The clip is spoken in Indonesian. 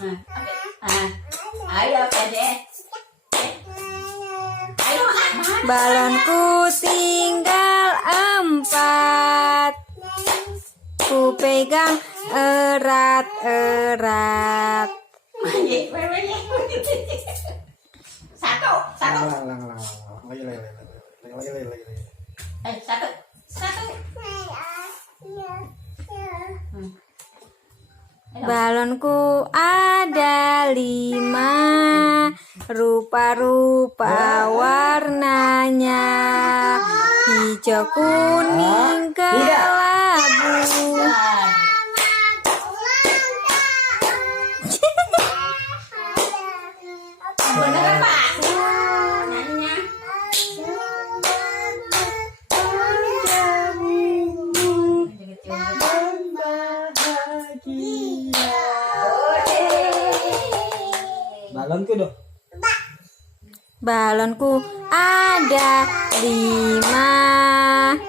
Ayo Dede. Ayo makan. Balonku tinggal 4. Ku pegang erat-erat. Satu. Satu. Balonku ada 5, rupa-rupa warnanya, hijau, kuning, kelabu. Bener Pak? Nyanyinya. Balonku dong. Balonku ada 5.